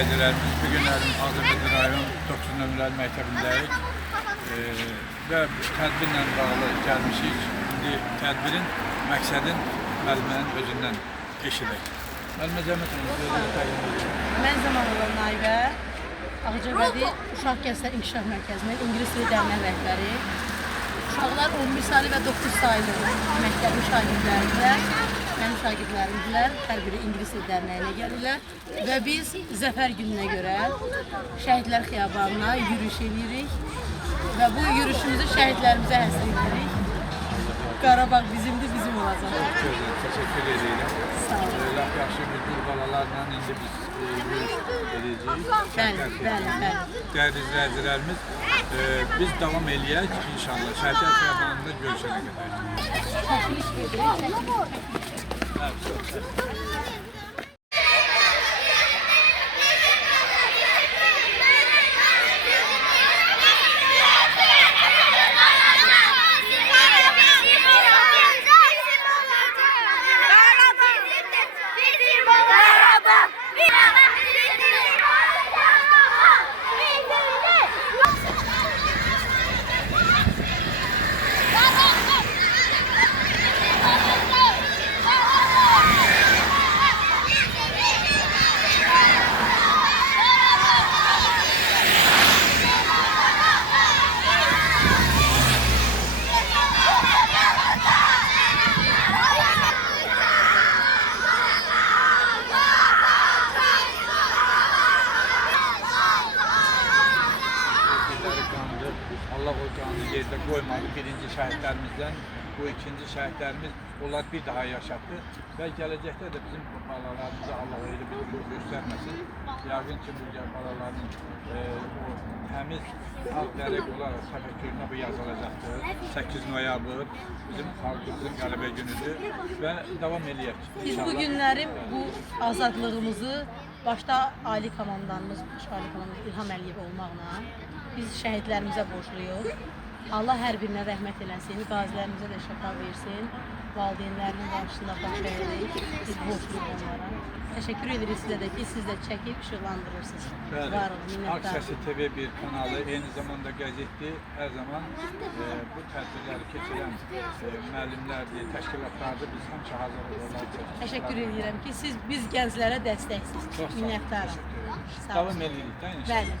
izləyicilərimiz, bu günlərimiz Azərbaycan rayon 9 nömrəli məktəbindəyik və tədbirlə bağlı gəlmişik. İndi tədbirin məqsədin müəllimənin özündən eşidək. Müəllimə Cəmət Hanım, mən Zamanova Naibə, Ağcabədi Uşaq Gənclər İnkişaf Mərkəzinin İngilis dili dərnəyi rəhbəri. Uşaqlar 11 saylı və 9 saylı məktəbin şagirdləridirlər. Mənim şagirdlərimdirlər, hər biri İngilis dili dərnəyinə gəlirlər və biz Zəfər gününə görə Şəhidlər Xiyabanına yürüyüş edirik və bu yürüyüşümüzü şəhidlərimizə həsr edirik. Qarabağ bizimdir, bizim olacaq. Təşəkkür edirəm. Sağ olun. Laf yaxşı müdür balalarla indi biz yürüyüş edəcəyik. Bəli. Dəyərli izləyicilərimiz, biz davam eləyək inşallah. Şəhidlər Xiyabanında görüşənə qədər. Çəkiliş edirik. Allah o canı yerdə qoymadı birinci şəhidlərimizdən, bu ikinci şəhidlərimiz, onlar bir daha yaşatdı və gələcəkdə də bizim balalarımıza Allah öyle bir gün göstərməsin. Yəqin ki, bu balaların o təmiz ağ-dərək olaraq təfəkkürünə bu yazılacaqdır. 8 noyabr bizim xalqımızın qələbə günüdür və davam eləyək. Biz bu günlərin bu azadlığımızı başda Ali komandanımız, Ali komandanımız İlham Əliyev olmaqla biz şəhidlərimizə borcluyuq. Allah hər birinə rəhmət eləsin, qazilərimizə də şəfa versin, valideynlərinin qarşısında baş əyirik, biz borcluyuq onlara. Təşəkkür edirik sizə də ki, siz də çəkib işıqlandırırsınız. Var olun, minnətdarım. Aksəsi TV1 kanalı, eyni zamanda qəzetdir, hər zaman bu tədbirləri keçirən müəllimlərdir, təşkilatlardır, biz həmişə hazır olurlar. Təşəkkür edirəm ki, siz biz gənclərə dəstəksiniz. Minnətdarım. Davam edirik də inşallah. Bəli.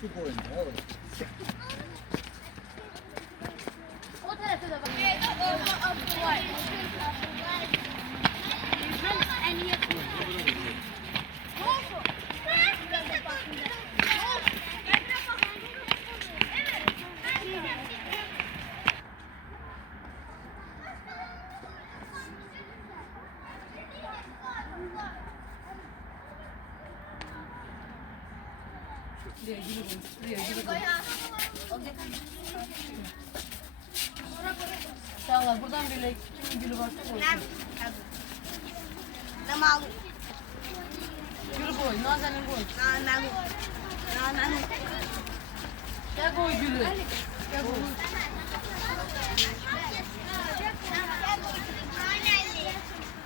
Şu boyunda orada. O tarafa da bak. İnşallah buradan böyle kimin gülü varsa koysun. Namalu. Gül koy, Nazenin koy. Namalu. Gel koy gülü. Gel koy.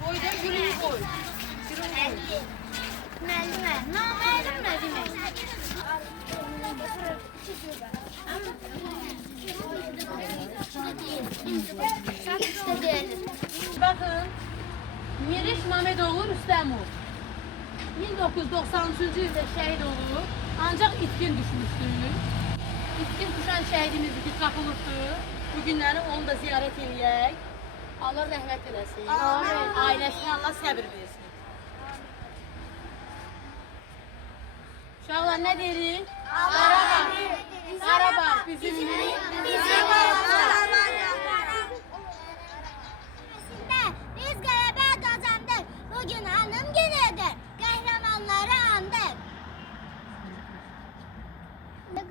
Koy da gülünü koy. Gülünü koy. Melime. Bakın, Miriş Mamedoğlu Rüstəmov 1993-cü ildə şəhid olub, ancaq itkin düşmüşdü. İtkin düşən şəhidimiz ki, tapılıbdı. Bu günləri onu da ziyarət edək. Allah rəhmət eləsin. Ailəsinə Allah səbir versin. Uşaqlar nə deyirik? Qarabağ bizimdir. Biz qələbə qazandıq. Bugün hanım günüdür. Qəhrəmanları andıq.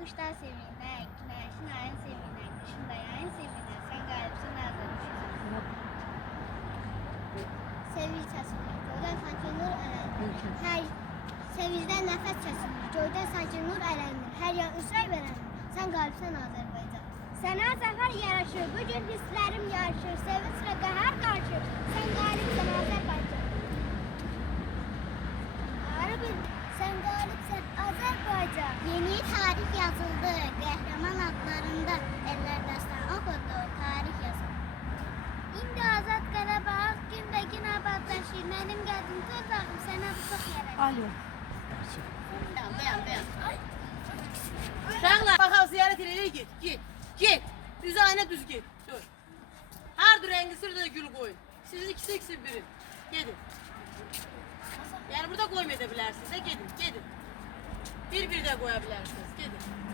Qışlar sevinək, günəşin ayın sevinək, qışın da yayın sevinək. Sən qalibsin azad. Sevinç əsməkdə, sanki nur şükür. Hər sevincdən nəfəs kəsilir, göydə sanki nur ələnir, hər yan ışıq verənir. Sən qalibsən Azərbaycan. Sənə zəfər yaraşır, bugün hisslərim yarışır, sevinclə qəhər qarşır. Sən qalibsən Azərbaycan. Sən qalibsən Azərbaycan. Yeni tarix yazıldı, qəhrəman adlarında eller dəstan oxudu, tarix yazıldı. İndi azad Qarabağ gün-bəgün abadlaşır. Mənim qədim torpağım sənə bu çox yaraşır. Alo. Dayan. Uşaqlar, bax ziyarət eləyə get. Üzayına düz get. Dur. Hər dur rəngi sırda gül qoyun. Siz ikisi biri. Gedin. Yəni burada qoymaya da bilərsiniz. Gedin. Bir də qoya bilərsiniz. Gedin.